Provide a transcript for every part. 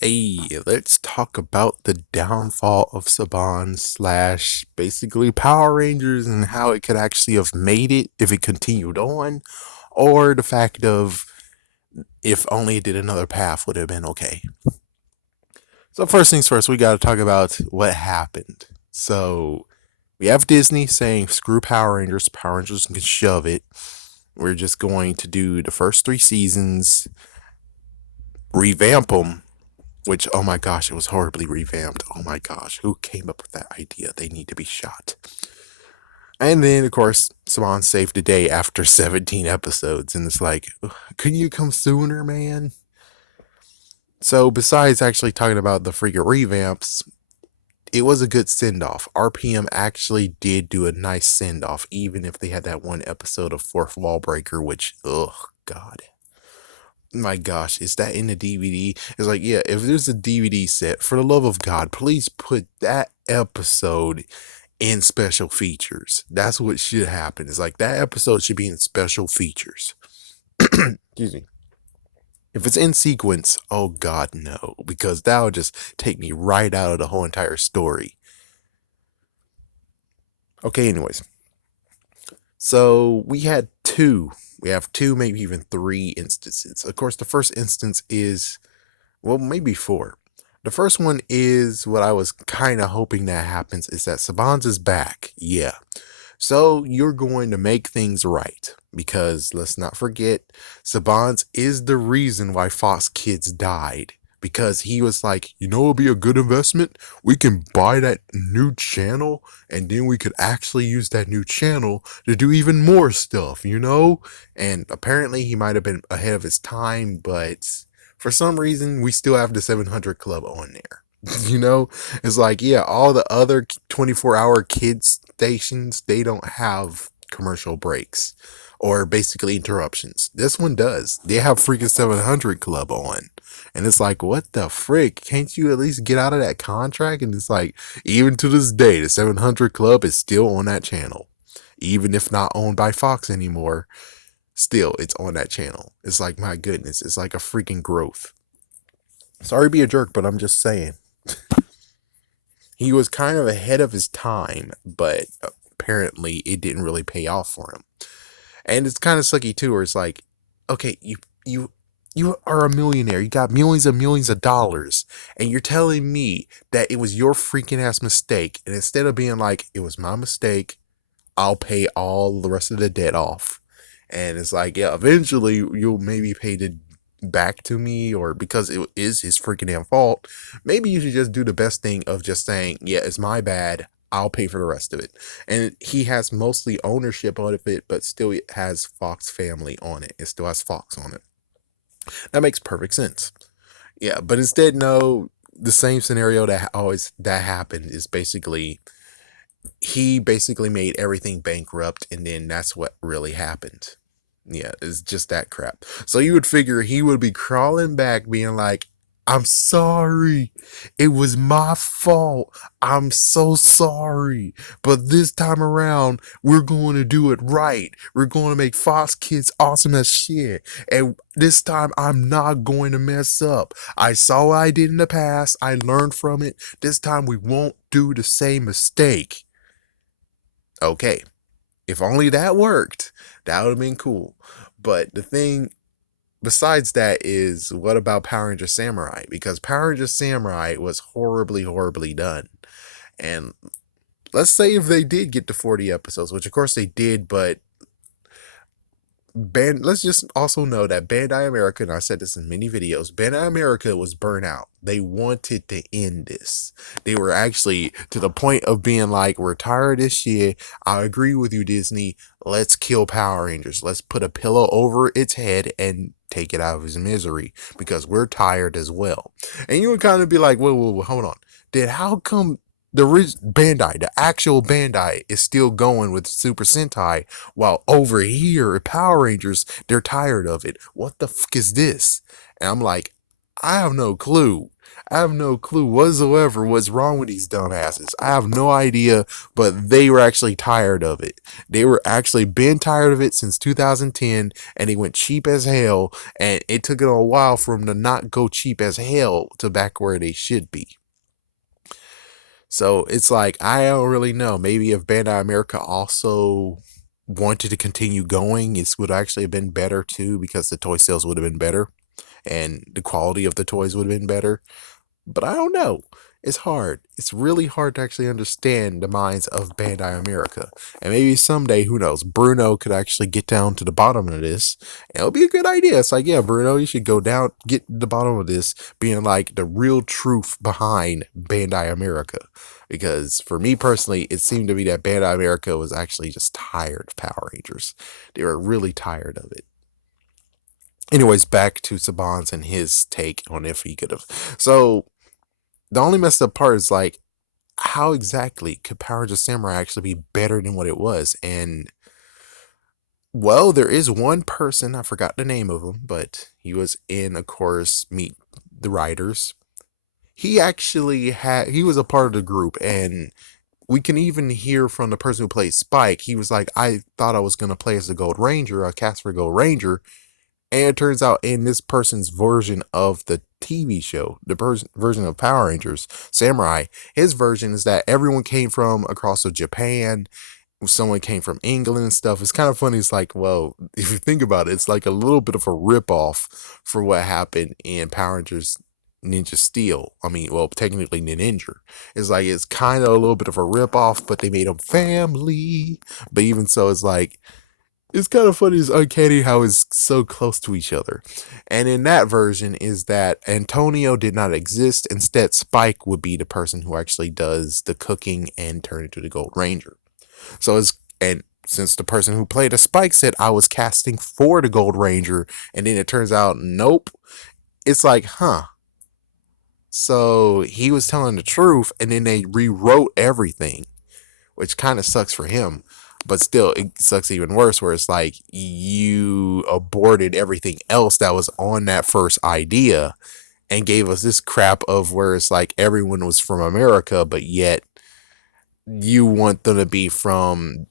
Hey, let's talk about the downfall of Saban slash basically Power Rangers and how it could actually have made it if it continued on, or the fact of if only it did another path would have been okay. So first things first, we got to talk about what happened. So we have Disney saying screw Power Rangers can shove it. We're just going to do the first three seasons, revamp them. Which, oh my gosh, it was horribly revamped. Oh my gosh, who came up with that idea? They need to be shot. And then, of course, Swan saved the day after 17 episodes. And it's like, couldn't you come sooner, man? So, besides actually talking about the freaking revamps, it was a good send off. RPM actually did do a nice send off, even if they had that one episode of Fourth Wall Breaker, which, oh, God. My gosh, is that in the DVD? It's like, yeah, if there's a DVD set, for the love of God, please put that episode in special features. That's what should happen. It's like that episode should be in special features. Excuse me. If it's in sequence, oh God, no, because that would just take me right out of the whole entire story. Okay, anyways. So we have two, maybe even three instances. Of course, the first instance is, well, maybe four. The first one is what I was kind of hoping that happens is that Sabans is back. Yeah. So you're going to make things right because let's not forget, Sabans is the reason why Fox Kids died. Because he was like, it would be a good investment. We can buy that new channel and then we could actually use that new channel to do even more stuff. And apparently he might have been ahead of his time, but for some reason we still have the 700 Club on there. you know it's like, yeah, all the other 24-hour kids stations, they don't have commercial breaks or basically interruptions. This one does. They have freaking 700 Club on, and it's like, what the frick, can't you at least get out of that contract? And it's like, even to this day, the 700 Club is still on that channel, even if not owned by Fox anymore. Still, it's on that channel. It's like, my goodness, it's like a freaking growth. Sorry to be a jerk, but I'm just saying. He was kind of ahead of his time, but apparently it didn't really pay off for him. And it's kind of sucky too, where it's like, okay, you are a millionaire. You got millions of dollars, and you're telling me that it was your freaking ass mistake. And instead of being like, it was my mistake, I'll pay all the rest of the debt off. And it's like, yeah, eventually you'll maybe pay the back to me, or because it is his freaking damn fault, maybe you should just do the best thing of just saying, yeah, it's my bad, I'll pay for the rest of it. And he has mostly ownership of it, but still it has Fox family on it. It still has Fox on it. That makes perfect sense. Yeah, but instead, no, the same scenario that happened is basically, he basically made everything bankrupt, and then that's what really happened. Yeah, it's just that crap. So you would figure he would be crawling back, being like, I'm sorry. It was my fault. I'm so sorry. But this time around, we're going to do it right. We're going to make Fox Kids awesome as shit. And this time, I'm not going to mess up. I saw what I did in the past. I learned from it. This time, we won't do the same mistake. Okay. If only that worked, that would have been cool. But the thing besides that is, what about Power Ranger Samurai? Because Power Ranger Samurai was horribly, horribly done. And let's say if they did get to 40 episodes, which of course they did, but let's just also know that Bandai America, and I said this in many videos, Bandai America was burnt out. They wanted to end this. They were actually to the point of being like, we're tired of this shit. I agree with you, Disney. Let's kill Power Rangers. Let's put a pillow over its head and take it out of his misery because we're tired as well. And you would kind of be like, whoa, hold on. Then how come the Bandai, the actual Bandai, is still going with Super Sentai, while over here at Power Rangers, they're tired of it? What the fuck is this? And I'm like, I have no clue. I have no clue whatsoever what's wrong with these dumbasses. I have no idea, but they were actually tired of it. They were actually been tired of it since 2010, and they went cheap as hell, and it took it a while for them to not go cheap as hell to back where they should be. So it's like, I don't really know. Maybe if Bandai America also wanted to continue going, it would actually have been better too, because the toy sales would have been better and the quality of the toys would have been better. But I don't know. It's hard. It's really hard to actually understand the minds of Bandai America. And maybe someday, who knows, Bruno could actually get down to the bottom of this. And it'll be a good idea. It's like, yeah, Bruno, you should go down, get to the bottom of this, being like the real truth behind Bandai America. Because for me personally, it seemed to me that Bandai America was actually just tired of Power Rangers. They were really tired of it. Anyways, back to Saban's and his take on if he could have. So the only messed up part is like, how exactly could Power Rangers Samurai actually be better than what it was? And well, there is one person, I forgot the name of him, but he was in, of course, Meet the Writers. He was a part of the group, and we can even hear from the person who played Spike. He was like, I thought I was going to play as the Gold Ranger, a Casper Gold Ranger. And it turns out in this person's version of the TV show, the version of Power Rangers Samurai, his version is that everyone came from across of Japan. Someone came from England and stuff. It's kind of funny. It's like, well, if you think about it, it's like a little bit of a ripoff for what happened in Power Rangers Ninja Steel. I mean, well, technically Ninja. It's like, it's kind of a little bit of a ripoff, but they made them family. But even so, it's like, it's kind of funny. It's uncanny how it's so close to each other. And in that version is that Antonio did not exist. Instead, Spike would be the person who actually does the cooking and turn into the Gold Ranger. So it's, and since the person who played a Spike said I was casting for the Gold Ranger, and then it turns out nope, it's like, huh. So he was telling the truth, and then they rewrote everything, which kind of sucks for him. But still, it sucks even worse where it's like you aborted everything else that was on that first idea and gave us this crap of where it's like everyone was from America, but yet you want them to be from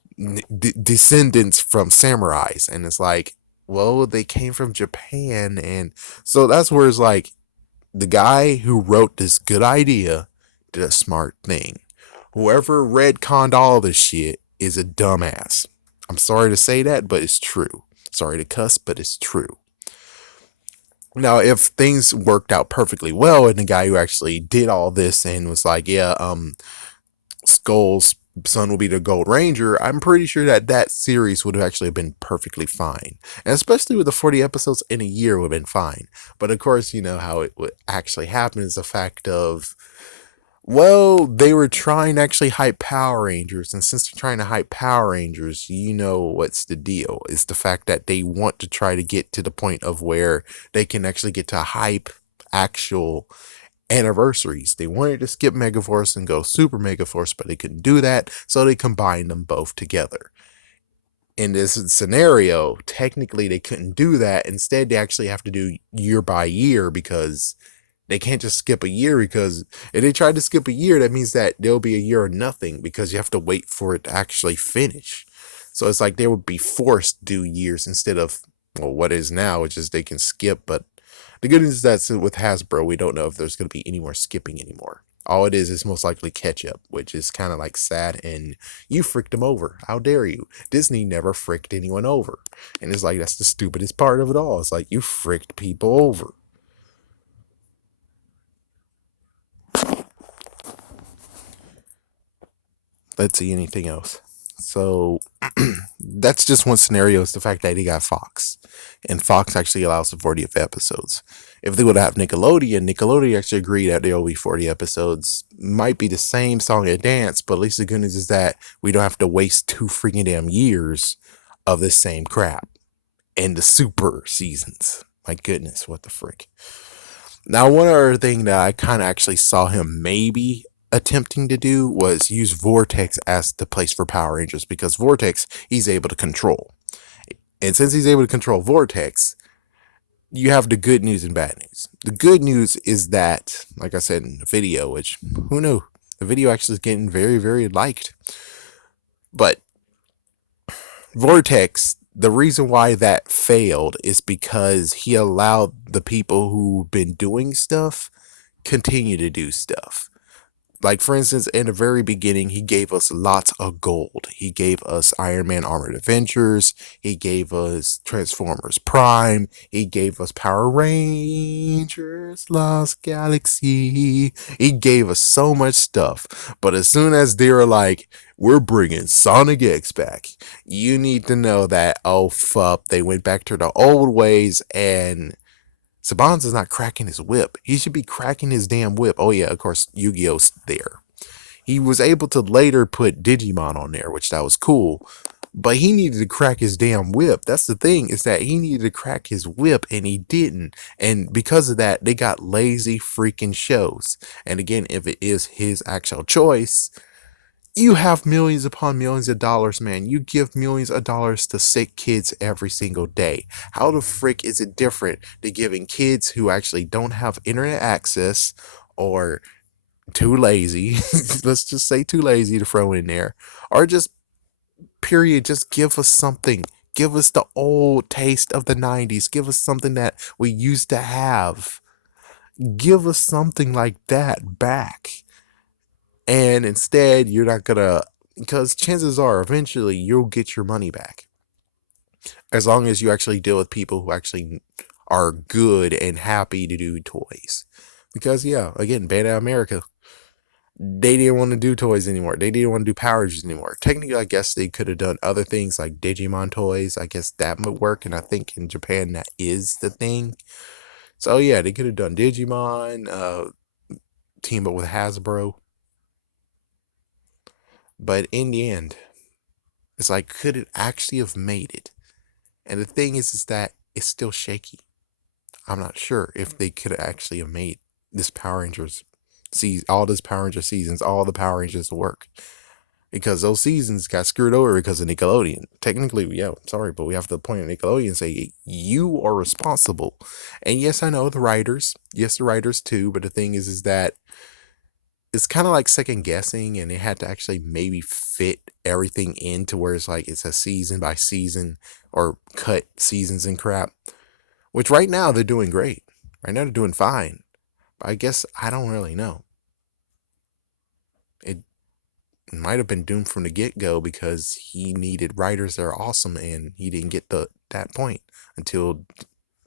descendants from samurais. And it's like, well, they came from Japan. And so that's where it's like the guy who wrote this good idea did a smart thing. Whoever retconned all this shit is a dumbass. I'm sorry to say that, but it's true. Sorry to cuss, but it's true. Now, if things worked out perfectly well, and the guy who actually did all this and was like, yeah, Skull's son will be the Gold Ranger, I'm pretty sure that that series would have actually been perfectly fine. And especially with the 40 episodes in a year would have been fine. But of course, you know how it would actually happen is the fact of, well, they were trying to actually hype Power Rangers, and since they're trying to hype Power Rangers, you know what's the deal. It's the fact that they want to try to get to the point of where they can actually get to hype actual anniversaries. They wanted to skip Megaforce and go Super Megaforce, but they couldn't do that, so they combined them both together. In this scenario, technically they couldn't do that. Instead, they actually have to do year by year because they can't just skip a year, because if they try to skip a year, that means that there'll be a year of nothing because you have to wait for it to actually finish. So it's like they would be forced to do years instead of, well, what is now, which is they can skip. But the good news is that with Hasbro, we don't know if there's going to be any more skipping anymore. All it is most likely catch up, which is kind of like sad. And you fricked them over. How dare you? Disney never fricked anyone over. And it's like, that's the stupidest part of it all. It's like, you fricked people over. Let's see anything else. So that's just one scenario. Is the fact that he got Fox, and Fox actually allows the 40th episodes. If they would have Nickelodeon actually agreed that there will be 40 episodes. Might be the same song and dance, but at least the good news is that we don't have to waste 2 freaking damn years of the same crap and the super seasons. My goodness, what the frick. Now, one other thing that I kind of actually saw him maybe attempting to do was use Vortex as the place for Power Rangers, because Vortex he's able to control. And since he's able to control Vortex, you have the good news and bad news. The good news is that, like I said in the video, which who knew, the video actually is getting very, very liked. But Vortex, the reason why that failed is because he allowed the people who've been doing stuff continue to do stuff. Like, for instance, in the very beginning, he gave us lots of gold. He gave us Iron Man Armored Adventures. He gave us Transformers Prime. He gave us Power Rangers Lost Galaxy. He gave us so much stuff. But as soon as they were like, we're bringing Sonic X back, you need to know that, oh, fuck, they went back to the old ways and Sabans is not cracking his whip. He should be cracking his damn whip. Oh, yeah, of course, Yu Gi Oh's there. He was able to later put Digimon on there, which that was cool. But he needed to crack his damn whip. That's the thing, is that he needed to crack his whip and he didn't. And because of that, they got lazy freaking shows. And again, if it is his actual choice, you have millions upon millions of dollars, man. You give millions of dollars to sick kids every single day. How the frick is it different to giving kids who actually don't have internet access or too lazy, let's just say too lazy to throw in there, or just period, just give us something. Give us the old taste of the 90s. Give us something that we used to have. Give us something like that back. And instead, you're not gonna, because chances are eventually you'll get your money back. As long as you actually deal with people who actually are good and happy to do toys. Because, yeah, again, Bandai America, they didn't want to do toys anymore. They didn't want to do Power Rangers anymore. Technically, I guess they could have done other things like Digimon toys. I guess that would work. And I think in Japan, that is the thing. So, yeah, they could have done Digimon, team up with Hasbro. But in the end, it's like, could it actually have made it? And the thing is that it's still shaky. I'm not sure if they could actually have made this Power Rangers all this Power Ranger seasons, all the Power Rangers to work. Because those seasons got screwed over because of Nickelodeon. Technically, yeah, sorry, but we have to point at Nickelodeon and say, you are responsible. And yes, I know the writers. Yes, the writers too. But the thing is that it's kind of like second guessing, and it had to actually maybe fit everything into where it's like it's a season by season or cut seasons and crap. Which right now they're doing great. Right now they're doing fine. But I guess I don't really know. It might have been doomed from the get go because he needed writers that are awesome, and he didn't get that point until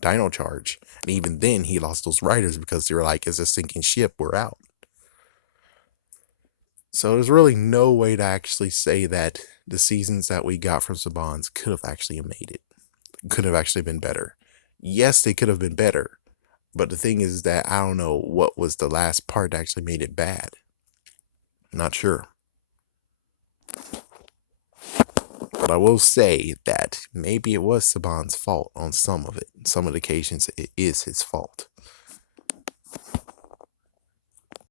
Dino Charge. And even then, he lost those writers because they were like, "It's a sinking ship. We're out." So there's really no way to actually say that the seasons that we got from Sabans could have actually made it. Could have actually been better. Yes, they could have been better. But the thing is that I don't know what was the last part that actually made it bad. Not sure. But I will say that maybe it was Saban's fault on some of it. Some of the occasions it is his fault.